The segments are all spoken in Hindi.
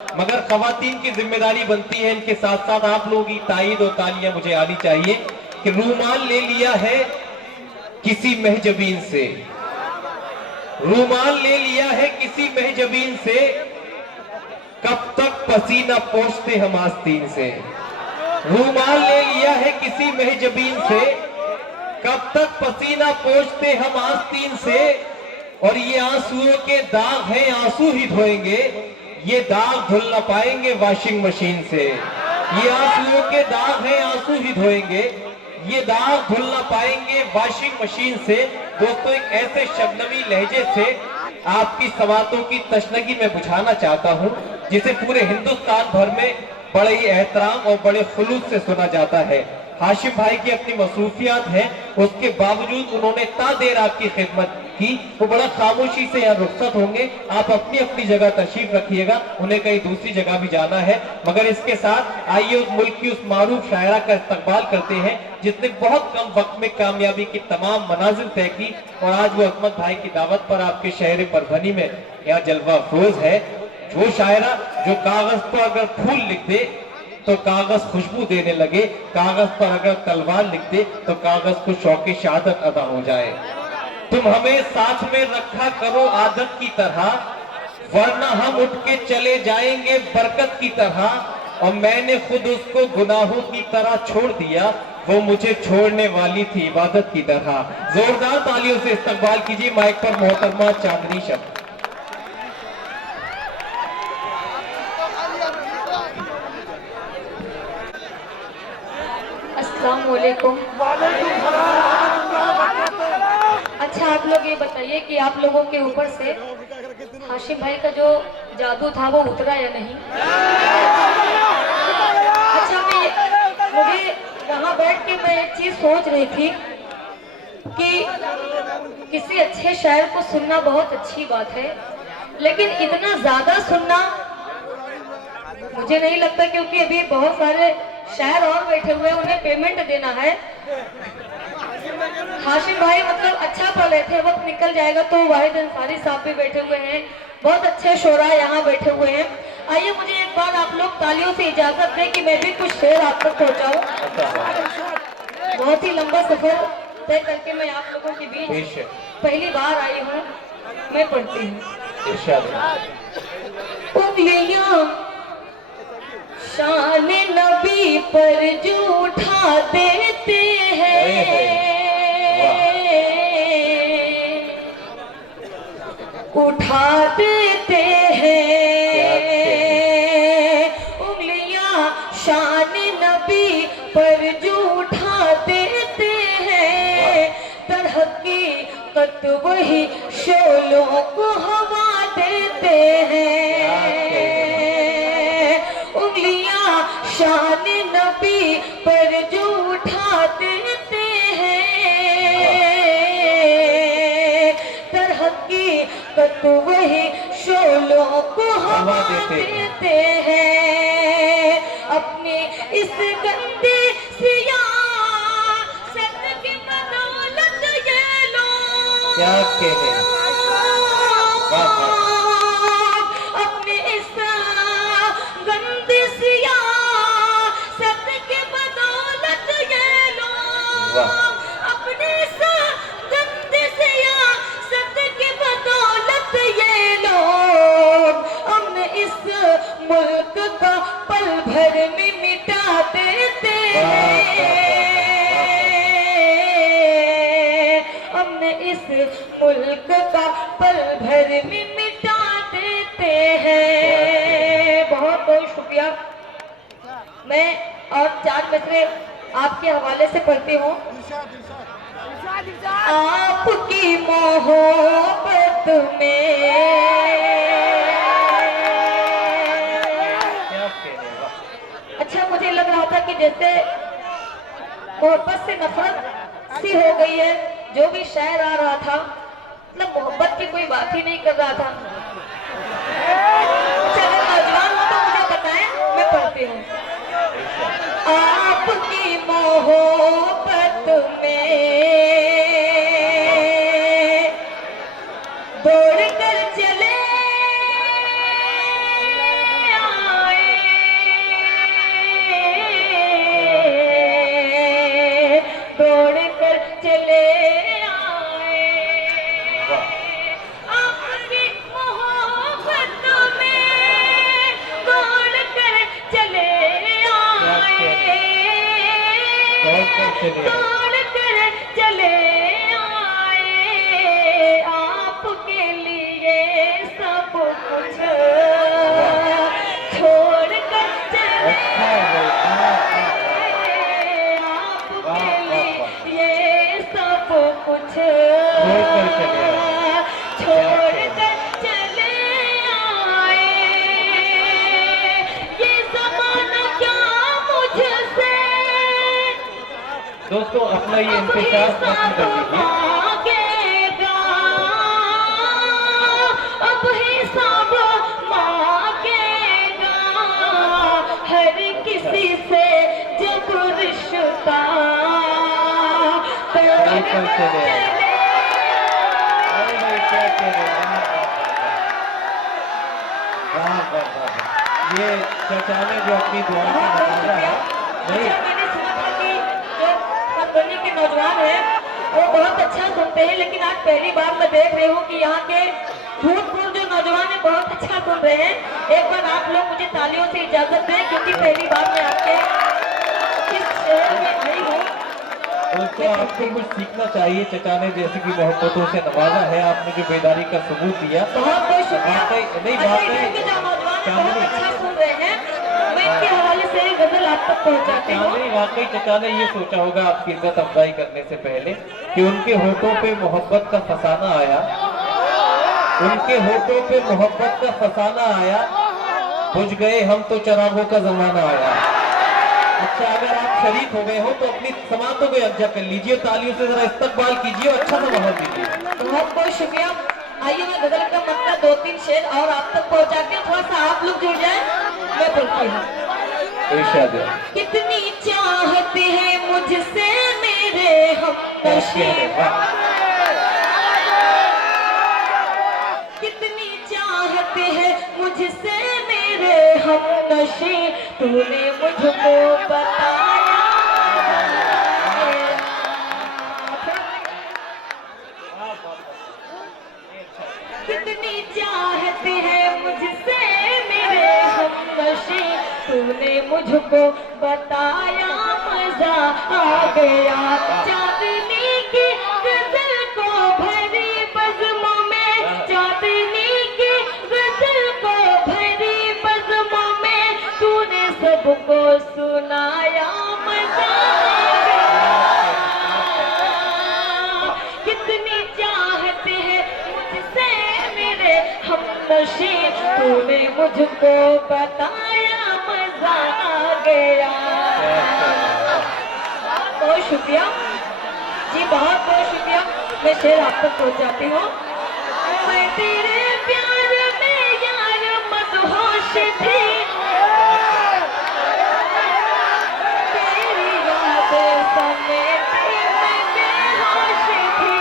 मगर खवातीन की जिम्मेदारी बनती है, इनके साथ साथ आप लोगों की ताईद और तालियां मुझे आनी चाहिए कि रूमाल ले लिया है किसी महजबीन से, रूमाल ले लिया है किसी महजबीन से, कब तक पसीना पोंछते हम आस्तीन से। रूमाल ले लिया है किसी महजबीन से, कब तक पसीना पोंछते हम आस्तीन से। और ये आंसुओं के दाग हैं, आंसू ही धोएंगे, ये दाग धुल ना पाएंगे वॉशिंग मशीन से। ये आंसुओं के दाग हैं, आंसू ही धोएंगे, ये दाग धुल ना पाएंगे वॉशिंग मशीन से। दोस्तों, एक ऐसे शबनमी लहजे से आपकी समातों की तशनगी में बुझाना चाहता हूं जिसे पूरे हिंदुस्तान भर में बड़े ही एहतराम और बड़े खुलूस से सुना जाता है। हाशिम भाई की अपनी मसरूफियात हैं, उसके बावजूद उन्होंने ता देर आपकी खिदमत की, वो बड़ा खामोशी से यहाँ रुखसत होंगे। आप अपनी अपनी जगह तशरीफ रखिएगा, उन्हें कहीं दूसरी जगह भी जाना है। मगर इसके साथ आइए उस मुल्क की उस मारूफ शायरा का इस्तकबाल करते हैं जिसने बहुत कम वक्त में कामयाबी की तमाम मनाजिल तय की। और आज वो अहमद भाई की दावत पर आपके शहर परभनी में यहाँ जलवा अफरोज है। वो शायरा जो कागज पर अगर फूल लिख दे तो कागज खुशबू देने लगे, कागज पर अगर तलवार लिख दे तो कागज को शौके शहादत अदा हो जाए। तुम हमें साथ में रखा करो आदत की तरह, वरना हम उठ के चले जाएंगे बरकत की तरह। और मैंने खुद उसको गुनाहों की तरह छोड़ दिया, वो मुझे छोड़ने वाली थी इबादत की तरह। जोरदार तालियों से इस्तकबाल कीजिए माइक पर मोहतरमा चांदनी शब्द। अस्सलाम वालेकुम। अच्छा, आप लोग ये बताइए कि आप लोगों के ऊपर से हाशिम भाई का जो जादू था वो उतरा या नहीं? अच्छा, मुझे वहाँ बैठ के मैं एक चीज सोच रही थी कि किसी अच्छे शायर को सुनना बहुत अच्छी बात है, लेकिन इतना ज्यादा सुनना मुझे नहीं लगता, क्योंकि अभी बहुत सारे शायर और बैठे हुए हैं, उन्हें पेमेंट देना है। हाशिम भाई मतलब अच्छा पढ़ रहे थे, वक्त निकल जाएगा। तो वाहिद अंसारी साहब भी बैठे हुए हैं, बहुत अच्छे शोरा यहाँ बैठे हुए हैं। आइए मुझे एक बार आप लोग तालियों से इजाजत दें कि मैं भी कुछ शेर आप तक पहुँचाऊँ। बहुत ही लंबा सफर तय करके मैं आप लोगों के बीच पहली बार आई हूँ। मैं पढ़ती हूँ। उंगलियां शान नबी पर जो उठा देते हैं, उठा देते हैं। उंगलियां शान नबी पर जो उठा देते हैं, तरहकीकत वही शोलों को हवा देते हैं। उंगलियां शान नबी पर जो उठा देते हैं, तरहकीकत वही शोलों को हवा देते हैं। अपने इस गंदे सियासत की बदौलत ये लोग क्या कहे, अपने इस गंदे सियासत की बदौलत ये लोग, अपने इस गंदे सियासत की बदौलत ये लोग हमने इस मुल्क का पल भर में मिटा देते हैं। हमने इस मुल्क का पल भर में मिटा देते हैं। बहुत बहुत शुक्रिया। मैं और 4 मिसरे आपके हवाले से पढ़ती हूँ। आपकी मोहब्बत में, अच्छा मुझे लग रहा था कि जैसे मोहब्बत से नफरत सी हो गई है। जो भी शायर आ रहा था मतलब मोहब्बत की कोई बात ही नहीं कर रहा था। चलो नौजवान हो तो मुझे बताएं, मैं पढ़ती हूँ। आपकी मोहब्बत में दौड़ कर चले तोड़ कर चले आए आपके लिए सब कुछ छोड़ कर चले आपके लिए सब कुछ छोड़ कर चले आए ये जमाना क्या मुझसे दोस्तों अपना ये इंतजार खत्म कर दीजिए। मांगेगा अब हिसाब मांगेगा हर किसी से जब रिश्ता तोड़ कर चले अरे भाई क्या कह रहे हैं? वाह, वाह, वाह, वाह। ये चचा ने जो अपनी दुआ का नतीजा है नहीं अच्छा, मैंने सुना था कि जो मधुबनी के नौजवान हैं वो बहुत अच्छा सुनते हैं, लेकिन आज पहली बार मैं देख रही हूँ कि यहाँ के भूतपूर्व जो नौजवान हैं बहुत अच्छा सुन रहे हैं। एक बार आप लोग मुझे तालियों से इजाजत दें, क्योंकि पहली बार मैं आपके इस शहर में आई हूँ। दोस्तों आपको कुछ सीखना चाहिए। चचा ने जैसे कि मोहब्बतों से नवाजा है, आपने जो बेदारी का सबूत दिया बहुत बहुत शुक्रिया। वाकई नहीं अच्छा, बात इधर के जो है नौजवान हैं चांदनी बहुत अच्छा सुन रहे हैं, मैं इनके हवाले से गजल आप तक पहुँचाती हूँ। चांदनी वाकई चचा ने ये सोचा होगा आपकी इज्जत अफजाई करने से पहले कि उनके होठों पे मोहब्बत का फसाना आया, उनके होठों पे मोहब्बत का फसाना आया, बुझ गए हम तो चरागों का जमाना आया। अच्छा अगर आप शरीक हो गए हो तो अपनी समातों को यकजा कर लीजिए, तालियों से जरा इस्तकबाल कीजिए और अच्छा सा माहौल दीजिए। बहुत बहुत शुक्रिया। आइए मैं गजल का मतलब 2-3 शेर और आप तक पहुंचाती हूँ, थोड़ा सा आप लोग जुड़ जाए, मैं बोलती हूँ। इरशाद है। कितनी चाहत है मुझसे मेरे हमनशी, कितनी चाहत है मुझसे मेरे हमनशी, तूने मुझको बताया कितनी चाहत है मुझसे मेरे हमनशी, तूने मुझको बताया मजा आ गया। चांदनी की गजल को भरी बज़्मों में, चांदनी की गजल को भरी बज़्मों में, तूने सबको सुनाया मजा आ गया। कितनी चाहत है मुझसे मेरे हमनशी, तूने मुझको बताया मजा आ गया। बहुत शुक्रिया जी, बहुत बहुत शुक्रिया। मैं शेर आप तक पहुंचाती हूँ। मैं तेरे प्यार में यार मदहोश थी, तेरी यादें समेटे मैं बेहोश थी।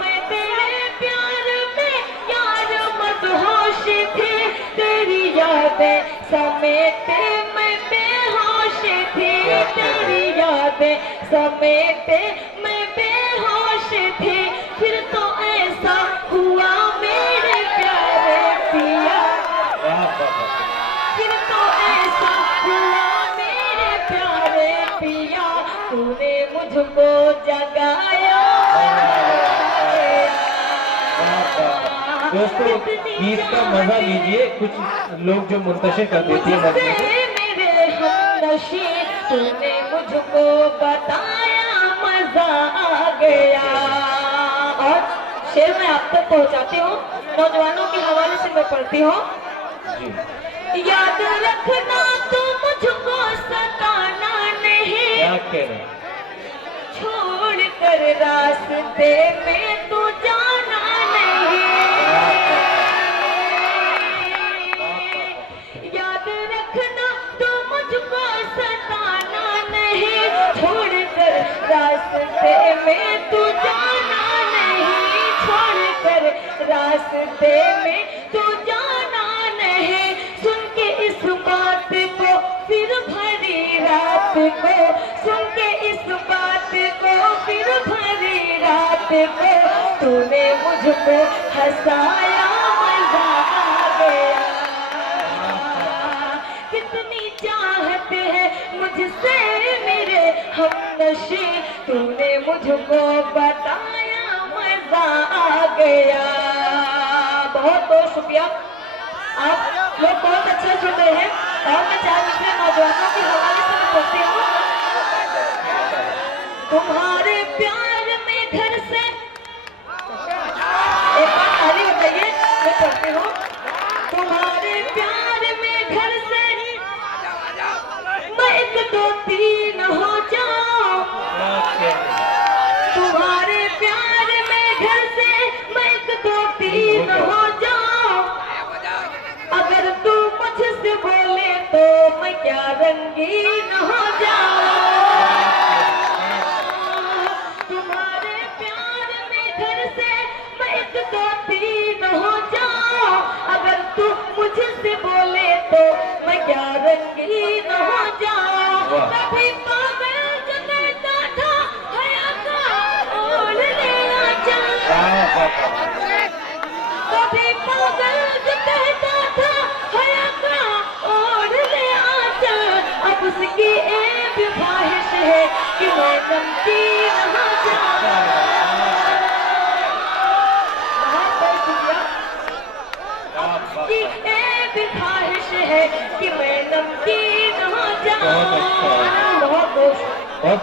मैं तेरे प्यार में यार मदहोश थी, तेरी यादें समेटे मैं बेहोश थी, तेरी यादें समेटे मैं बेहोश थी। फिर तो ऐसा हुआ मेरे प्यारे पिया, फिर तो ऐसा हुआ मेरे प्यारे पिया, तूने मुझको जगाया। दोस्तों गीत का मजा लीजिए, कुछ लोग जो मुंतशिर कर देती है मजमे में। मेरे हमनशी, तूने मुझको बताया मजा आ गया। और शेर मैं आप तक पहुंचाती हूँ, नौजवानों के हवाले से मैं पढ़ती हूँ। याद रखना तो मुझको सताना नहीं, क्या कह रहे हैं? छोड़ कर रास्ते में तू जाना नहीं। याद रखना तो मुझको सताना नहीं, छोड़ कर रास्ते में तू जाना नहीं, छोड़ कर रास्ते में तू जाना नहीं। सुन के इस बात को फिर भरी रात को, सुन के इस बात को फिर भरी रात को, तूने मुझको हंसाया मजा आ गया। कितनी चाहत मुझको बताया मजा आ गया। बहुत बहुत शुक्रिया, आप लोग बहुत अच्छा सुन रहे हैं। और मैं चार दूसरे नौजवानों के हवाले से मैं पढ़ती हूँ। तुम्हारे प्यार में घर से, एक बार ताली बताइए, मैं पढ़ती हूँ। तुम्हारे प्यार में घर से मैं एक दो तीन हो जाऊं। तुम्हारे प्यार में घर से मैं एक दो तीन हो जाऊं। अगर तू मुझसे बोले तो मैं क्या रंगीन हो जाऊं। तुम्हारे प्यार में घर से मैं एक दो तीन हो जाऊं। अगर तू मुझसे बोले तो मैं क्या रंगीन हो जाऊं। कभी पागल जो कहता था हया का ओढ़ लेना चाहिए। कभी पागल जो कहता था हया का ओढ़ ले आजा। अब उसकी एक ख्वाहिश है कि मैं नमकीन हो जाऊं।